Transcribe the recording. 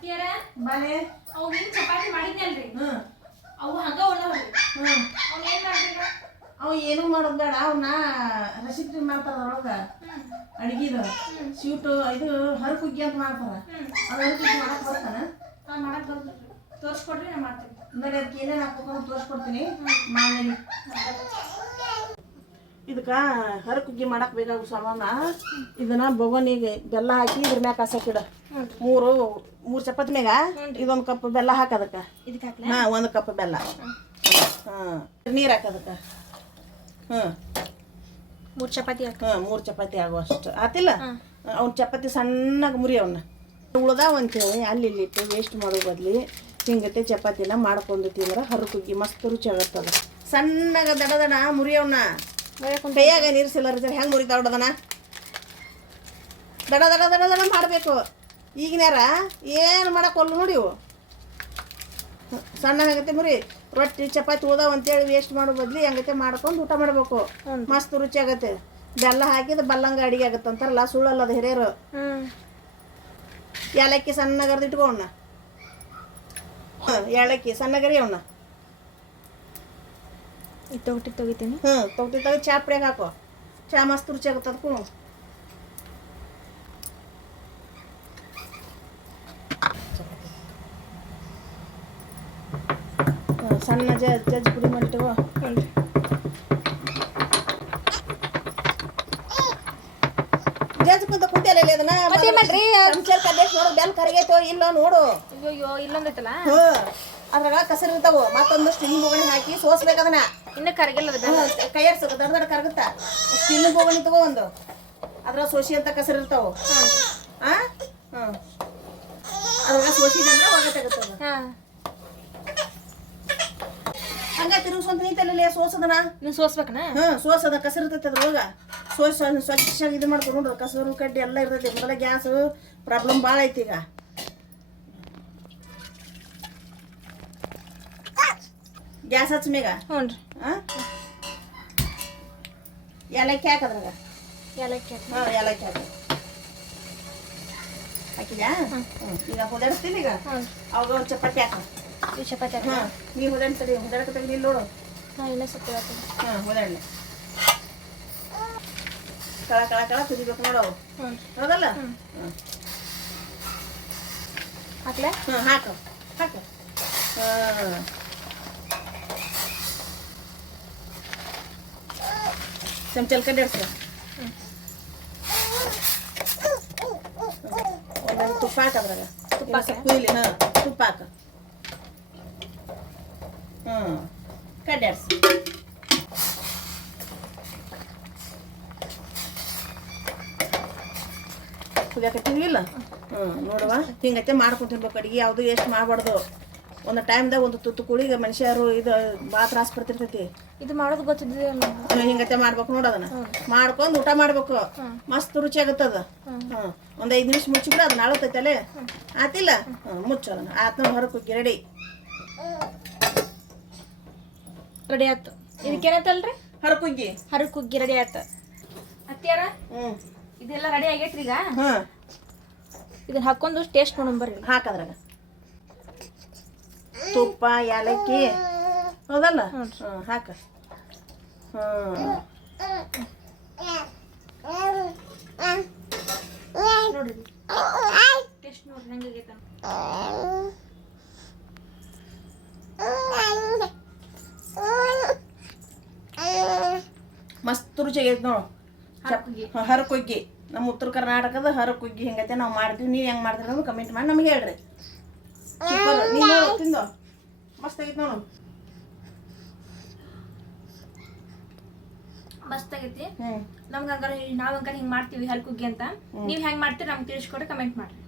ಅತ್ತಿಯರ ಬಾಲೆ ಅವು ಹಿಂಗ್ ಚಪಾತಿ ಮಾಡಿದ್ನಲ್ರಿ ಅವು ಹಂಗ ಉಳ್ಳವ್ರಿ ಅವ್ನ ಏನ್ ಮಾಡ್ರಿ ಅವ್ ಏನು ಮಾಡೋದು ಬೇಡ ಅವನ್ನ ರೆಸಿಪಿ ಮಾಡ್ತಾರ ಅದ್ರೊಳಗ ಅಡಿಗೆದು ಸ್ವೀಟು ಇದು ಹರಕುಗ್ಗಿ ಅಂತ ಮಾಡ್ತಾರ ಅದು ಹರಕುಗ್ಗಿ ಮಾಡಕ್ ಬರ್ತಾನ ಮಾಡಕ್ ಬರ್ತೀರಿ ತೋರಿಸ್ಕೊಡ್ರಿ ನಾ ಮಾಡ್ತೀನಿ ನೋಡಿ ಅದಕ್ಕೆ ಏನೇನು ಹಾಕ್ಬೇಕು ತೋರಿಸ್ಕೊಡ್ತೀನಿ ಮಾಡಿ ಇದಕ್ಕೆ ಹರಕುಗ್ಗಿ ಮಾಡಕ್ ಬೇಕಾಗೋ ಸಾಮಾನ ಇದನ್ನ ಬೊಗನಿಗೆ ಬೆಲ್ಲ ಹಾಕಿ ಇದ್ರ ಮ್ಯಾಗ ಕಾಸಕ್ಕಿಡ ಮೂರು ಚಪಾತಿ ಮ್ಯಾಗ ಇದೊಂದು ಕಪ್ ಬೆಲ್ಲ ಹಾಕದಕ್ಕೆ ಇದಕ್ಕೆ ಹಾಂ 1 ಕಪ್ ಬೆಲ್ಲ ನೀರು ಹಾಕದಕ್ಕೆ 3 ಚಪಾತಿ ಹಾಕಿ 3 ಚಪಾತಿ ಆಗುವಷ್ಟು ಆತಿಲ್ಲ ಅವ್ನ ಚಪಾತಿ ಸಣ್ಣಗೆ ಮುರಿ ಅವನ್ನ ಉಳ್ದಾವ ಅಂತೇಳಿ ಅಲ್ಲಿ ಇಲ್ಲಿ ಇಟ್ಟು ವೇಸ್ಟ್ ಮಾಡೋ ಬದ್ಲಿ ಹಿಂಗತೆ ಚಪಾತಿನ ಮಾಡ್ಕೊಂಡು ತಿಂದ್ರೆ ಹರಕುಗ್ಗಿ ಮಸ್ತ್ ರುಚಿ ಆಗತ್ತದ ಸಣ್ಣಗೆ ದಡ ಮುರಿಯವನ್ನ ಕೈಯಾಗ ನೀರಿಸಿಲ್ಲ ಹೆಂಗೆ ಮುರಿತಾವಡದನ ದಡ ದಡ ದಡ ದಡ ಮಾಡಬೇಕು ಈಗಿನ್ಯಾರ ಏನು ಮಾಡಕ್ಕೊಲ್ಲ ನೋಡಿ ಇವು ಸಣ್ಣಗಾಗತ್ತೆ ಮುರಿ ರೊಟ್ಟಿ ಚಪಾತಿ ಉಳ್ದಾವ ಅಂತೇಳಿ ವೇಸ್ಟ್ ಮಾಡೋ ಬದ್ಲಿ ಹಂಗತೆ ಮಾಡ್ಕೊಂಡು ಊಟ ಮಾಡಬೇಕು ಮಸ್ತ್ ರುಚಿ ಆಗತ್ತೆ ಬೆಲ್ಲ ಹಾಕಿದ ಬಲ್ಲಂಗ ಅಡಿಗೆ ಆಗತ್ತೆ ಅಂತಾರಲ್ಲ ಸುಳ್ಳಲ್ಲ ಅದು ಹಿರಿಯರು ಏಲಕ್ಕಿ ಸಣ್ಣಗರ್ದು ಇಟ್ಕೋಣ ಏಲಕ್ಕಿ ಸಣ್ಣಗರಿ ಅವನ್ನ ತೆಗಿತೀನಿ ತೆಗ್ದು ಚಾ ಪುಡಿಯಾಗ ಹಾಕೋ ಚಾ ಮಸ್ತ್ ರುಚಿ ಆಗುತ್ತೆ ಅದಕ್ಕೂ ಸಣ್ಣ ಜಜ್ಜಿ ಪುಡಿ ಮಾಡಿಟ್ಕೋ ಜಜ್ಜಿ ಕುಂತ ಕುಂತಲ್ಲ ಅದನ್ನ ನೋಡು ಬೆಲ್ ಕರಿಗೈತೋ ಇಲ್ಲ ನೋಡು ಅಯ್ಯೋ ಇಲ್ಲೊಂದೈತಲ್ಲ ಅದ್ರಾಗ ಕಸರು ಇರ್ತಾವ ಮತ್ತೊಂದು ಸ್ಟೀಲ್ ಬೋಗಣಿ ಹಾಕಿ ಸೋಸ್ಬೇಕು ಅದನ್ನ ಇನ್ನ ಕರಗಿಲ್ಲ ಕೈಯಾಡ್ಸೋದು ದೊಡ್ಡ ದೊಡ್ಡ ಕರಗುತ್ತಾ ಸ್ಟೀಲ್ ಬೋಗಣಿ ತಗೋ ಒಂದು ಅದ್ರಾಗ ಸೋಸಿ ಅಂತ ಕಸರು ಇರ್ತಾವ ಅದ್ರಾಗ ಸೋಸಿದಂದ್ರೆ ಒಗತ್ತಾಗತ್ತದ ಹಂಗ ತಿರುಗಿಸೋಂತ ನಿಂತಲ್ಲ ಸೋಸದನ ನೀವು ಸೋಸ್ಬೇಕನ ಸೋಸದ ಕಸರು ಇರ್ತೈತೆ ಅದ್ರೊಳಗ ಸ್ವಚ್ಛಾಗಿ ಇದು ಮಾಡ್ಕೊಂಡು ನೋಡ್ರಿ ಕಸರು ಕಡ್ಡಿ ಎಲ್ಲ ಇರ್ತೈತಿ ಮೊದಲ ಗ್ಯಾಸ್ ಪ್ರಾಬ್ಲಮ್ ಭಾಳ ಐತಿ ಈಗ ಗ್ಯಾಸ್ ಹಚ್ಚ ಮೇಗ ಹ್ಞೂ ರೀ ಏಲಕ್ಕಿ ಹಾಕದ್ರಾಗ ಏಲಕ್ಕಿ ಏಲಕ್ಕಿ ಹಾಕಿ ಹಾಕಿದ್ಯಾ ಈಗ ಹೊದಾಡ್ತೀನಿ ಈಗ ಅವಾಗ ಒಂದು ಚಪಾತಿ ಹಾಕ ಈ ಚಪಾತಿ ನೀವು ಹೊದಾಡ್ತೀರಿ ಹೊದಾಡಕ್ಕೆ ತೆಗ್ದು ಇಲ್ಲಿ ನೋಡು ಇನ್ನೂ ಸ್ವಲ್ಪ ಹೊದಾಡ್ಲೆ ಕಳ ಕಳ ಕಳ ಕುದಿಬೇಕು ನೋಡವು ಹೌದಲ್ಲ ಹಾಕ್ಲೆ ಹಾಕು ಹಾಕು ಚಮಚಲ್ ಕಡ್ಡಿಡ್ಸ ಒಂದೊಂದು ತುಪ್ಪ ಹಾಕದ್ರಾಗ ಕುಯ್ಲಿ ತುಪ್ಪ ಹಾಕ ಕಡ್ಡಿಡ್ಸ ಕುದಿಯಾಕತ್ತೀವಿಲ್ಲ ನೋಡುವ ಹಿಂಗತ್ತೆ ಮಾಡ್ಕೊಂಡು ತಿನ್ಬೇಕು ಅಡಿಗೆ ಯಾವುದು ಎಷ್ಟು ಮಾಡಬಾರ್ದು ಒಂದು ಟೈಮ್ದಾಗ ಒಂದು ತುತ್ತು ಕುಳಿಗೆ ಮನುಷ್ಯರು ಇದು ಭಾಳ ತ್ರಾಸ ಬರ್ತಿರ್ತೈತಿ ಇದು ಮಾಡೋದು ಗೊತ್ತಿದ್ದಿಲ್ಲ ಹಿಂಗತ್ತೆ ಮಾಡ್ಬೇಕು ನೋಡೋದನ್ನ ಮಾಡ್ಕೊಂಡು ಊಟ ಮಾಡ್ಬೇಕು ಮಸ್ತ್ ರುಚಿ ಆಗುತ್ತದ ಒಂದು 5 ನಿಮಿಷ ಮುಚ್ಚಿಬಿಡ ಅದನ್ನ ಆಳುತ್ತೈತಲೆ ಆತಿಲ್ಲ ಮುಚ್ಚೋದನ್ನ ಆತ ಹೊರಕುಗ್ಗಿ ರೆಡಿ ಆಯ್ತು ಇದಕ್ಕೇನೈತಲ್ರಿ ಹರಕುಗ್ಗಿ ರೆಡಿ ಆಯ್ತು ಅತ್ತಿಯಾರ ಇದೆಲ್ಲ ರೆಡಿ ಆಗೈತ್ರಿ ಈಗ ಇದನ್ನ ಹಾಕೊಂಡು ಟೇಸ್ಟ್ ನೋಡೋಣ ಬರ್ರಿ ಹಾಕದ್ರಾಗ ತುಪ್ಪ ಏಲಕ್ಕಿ ಹೌದಲ್ಲ ಹಾಕ ನೋಡ್ರಿ ಟೇಸ್ಟ್ ನೋಡ್ರಿ ಹೆಂಗಾಗೈತೆ ಮಸ್ತ್ ರುಚಿ ಆಗೈತೆ ನೋಡು ಹರಕುಗ್ಗಿ ನಮ್ಮ ಉತ್ತರ ಕರ್ನಾಟಕದ ಹರಕುಗ್ಗಿ ಹಿಂಗೈತೆ ನಾವು ಮಾಡ್ತೀವಿ ನೀವು ಹೆಂಗೆ ಮಾಡ್ತೀರಿ ಅನ್ನೋದು ಕಮೆಂಟ್ ಮಾಡಿ ನಮಗೆ ಹೇಳ್ರಿ ನೀನು ತಿಂದು ಮಸ್ತ್ ಆಗೈತೆ ನೋಡು ಮಸ್ತ್ ಆಗೈತಿ ನಮ್ಗೆ ಹಂಗಾರೆ ನಾವ್ ಹಂಗಾರೆ ಹಿಂಗ್ ಮಾಡ್ತೀವಿ ಹರಕುಗ್ಗಿ ಅಂತ ನೀವ್ ಹೆಂಗ್ ಮಾಡ್ತೀರಿ ನಮ್ಗೆ ತಿಳಿಸ್ಕೊಡ್ರಿ ಕಮೆಂಟ್ ಮಾಡ್ರಿ